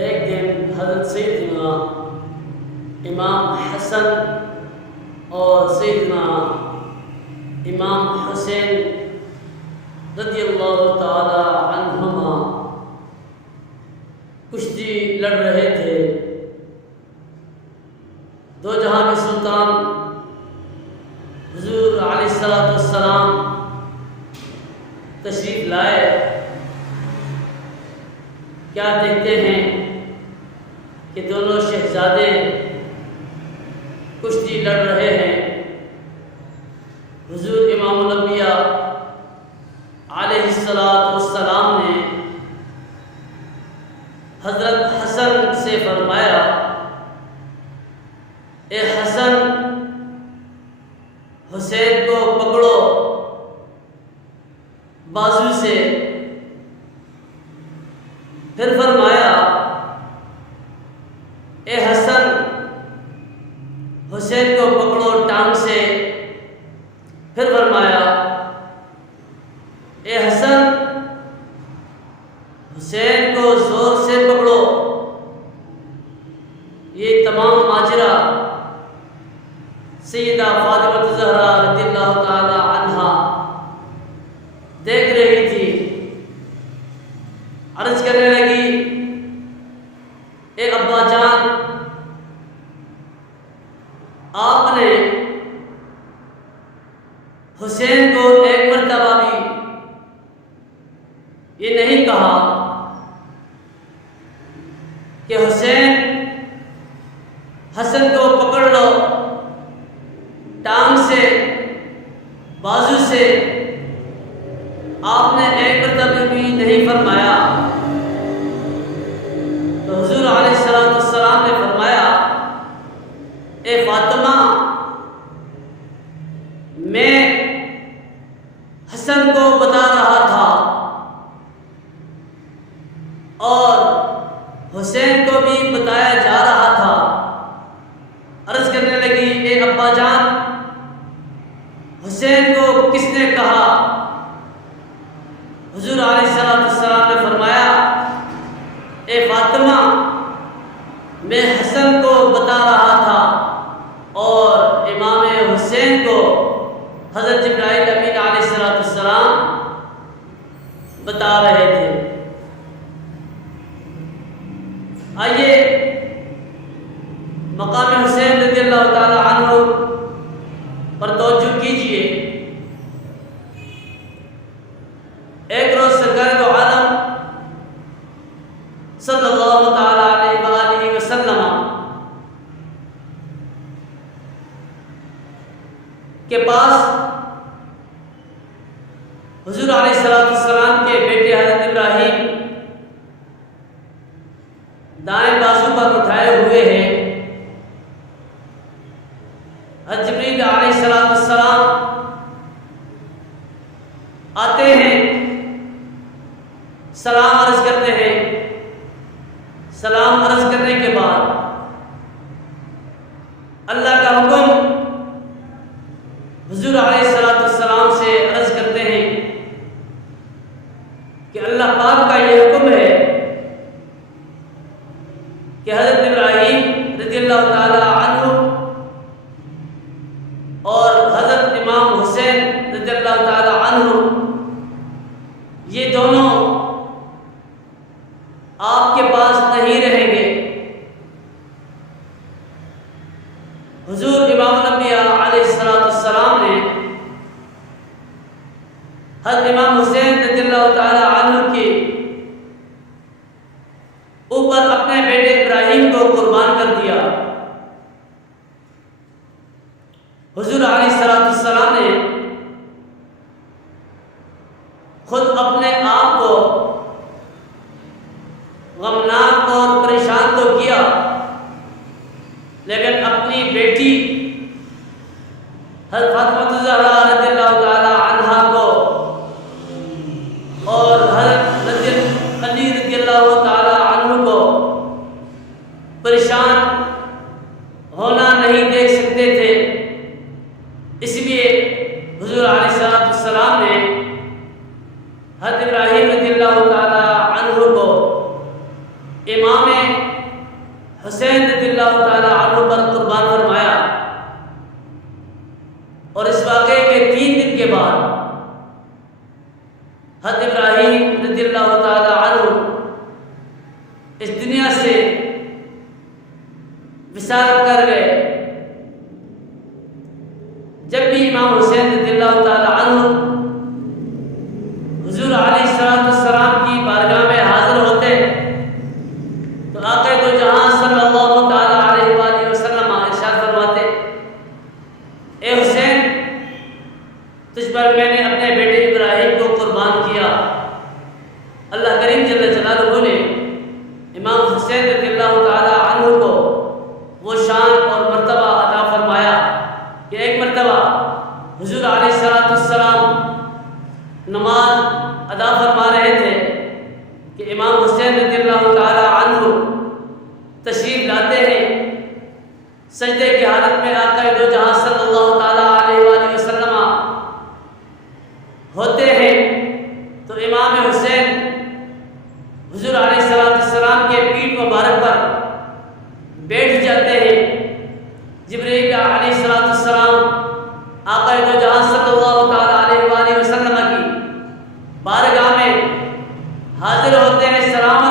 ایک دن حضرت سیدنا امام حسن اور سیدنا امام حسین رضی اللہ تعالی عنہما کشتی لڑ رہے تھے۔ دو جہاں کے سلطان حضور علیہ السلام تشریف لائے۔ کیا دیکھتے ہیں کہ دونوں شہزادے کشتی لڑ رہے ہیں۔ حضور امام الانبیاء علیہ السلام نے حضرت حسن سے فرمایا، اے حسن، حسین کو پکڑو بازو سے۔ پھر فرمایا، اے حسن، حسین کو پکڑو ٹانگ سے۔ پھر فرمایا، اے حسن، حسین کو زور سے پکڑو۔ یہ تمام ماجرا سیدہ فاطمہ زہرا رضی اللہ تعالی عنہا دیکھ رہی تھی۔ عرض کرنے لگی، اے ابا جان، آپ نے حسین کو ایک مرتبہ بھی یہ نہیں کہا کہ حسن کو پکڑ لو ٹانگ سے، بازو سے۔ آپ نے ایک مرتبہ بھی نہیں فرمایا۔ تو حضور علیہ السلام نے فرمایا، اے فاطمہ، میں حسن کو بتا رہا تھا اور حسین کو بھی بتایا جا رہا تھا۔ عرض کرنے لگی، اے ابا جان، حسین کو کس نے کہا؟ حضور علیہ السلام نے فرمایا، اے فاطمہ، میں حسن کو بتا رہا تھا اور امام حسین کو حضرت جبرائیل امین علیہ السلام بتا رہے تھے۔ آئیے مقام حسین رضی اللہ تعالی عنہ پر توجہ کیجئے۔ ایک روز سرکار دو عالم صلی اللہ تعالی علیہ وآلہ وسلم کے پاس حضور علیہ السلام کے بیٹے حضرت ابراہیم دائیں بازو پر اٹھائے ہوئے ہیں۔ حضرت جبریل علیہ السلام آتے ہیں، سلام عرض کرتے ہیں۔ سلام عرض کرنے کے بعد اللہ کا حکم حضور علیہ السلام سے عرض کرتے ہیں کہ اللہ پاک کا یہ حکم ہے کہ حضرت ابراہیم رضی اللہ تعالی عنہ اور حضرت امام حسین رضی اللہ تعالی عنہ یہ دونوں آپ کے پاس نہیں رہیں گے۔ حضور امام الانبیاء علیہ السلام نے حضرت امام حسین رضی اللہ تعالی عنہ کے اوپر اپنے بیٹے ابراہیم کو قربان کر دیا۔ حضور علیہ السلام نے خود اپنے آپ کو غمناک اور پریشان تو کیا، لیکن اپنی بیٹی حضرت فاطمہ زہرا رضی اللہ تعالی عنہا کو اور حضرت علی رضی اللہ تعالی عنہ کو پریشان ہونا نہیں دیکھ سکتے تھے۔ اس لیے حضور علیہ السلام نے حضرت ابراہیم رضی اللہ تعالی عنہ کو امام حسین رضی اللہ تعالیٰ عنہ پر قربان فرمایا، اور اس واقعے کے 3 دن کے بعد حضرت ابراہیم رضی اللہ تعالیٰ عنہ اس دنیا سے وصال کر گئے۔ جب بھی امام حسین رضی اللہ تعالیٰ عنہ حضور علیہ السلام کی بارگاہ میں حاضر ہوتے تو آقا دو جہاں صلی اللہ تعالیٰ علیہ وآلہ وسلم ارشاد فرماتے، اے حسین، تجھ پر میں نے اپنے بیٹے ابراہیم کو قربان کیا۔ اللہ کریم جل جلالہ نے امام حسین رضی اللہ تعالیٰ عنہ کو وہ شان اور مرتبہ عطا فرمایا کہ ایک مرتبہ حضور علیہ السلام نماز ادا فرما رہے تھے کہ امام حسین رضی اللہ تعالیٰ عنہ تشریف لاتے ہیں، سجدے کی حالت میں آقا دو جہاں صلی اللہ تعالیٰ علیہ وآلہ وسلم ہوتے ہیں، تو امام حسین حضور علیہ السلام کے پیٹھ مبارک پر بیٹھ جاتے ہیں۔ جبرائیل علیہ السلام آقا دو جہاں صلی اللہ تعالیٰ علیہ وآلہ وسلم کی بارگاہ میں حاضر ہوتے ہیں، سلام